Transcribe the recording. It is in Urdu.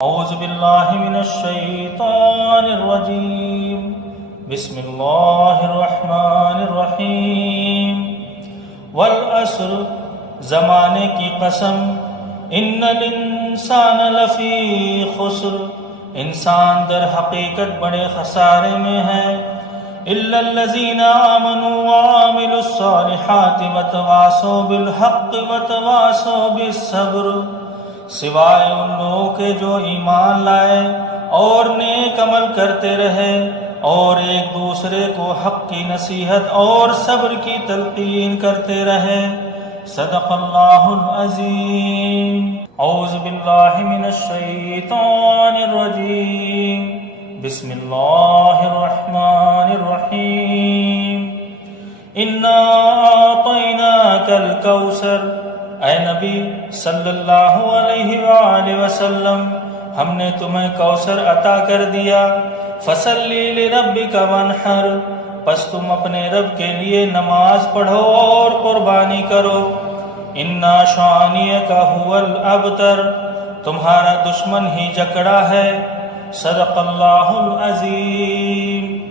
اعوذ باللہ من الشیطان الرجیم بسم اللہ الرحمن الرحیم والعصر زمانے کی قسم ان الانسان لفی خسر انسان در حقیقت بڑے خسارے میں ہے الا الذین آمنوا وعملوا الصالحات وتواصوا بالحق وتواصوا بالصبر سوائے ان لوگوں کے جو ایمان لائے اور نیک عمل کرتے رہے اور ایک دوسرے کو حق کی نصیحت اور صبر کی تلقین کرتے رہے۔ صدق اللہ العظیم۔ اعوذ باللہ من الشیطان الرجیم بسم اللہ الرحمن الرحیم انا اعطیناک الکوثر اے نبی صلی اللہ علیہ وآلہ وسلم ہم نے تمہیں کوثر عطا کر دیا فصلی لربک وانحر پس تم اپنے رب کے لیے نماز پڑھو اور قربانی کرو انا شانئک ھو الابتر تمہارا دشمن ہی جکڑا ہے۔ صدق اللہ العظیم۔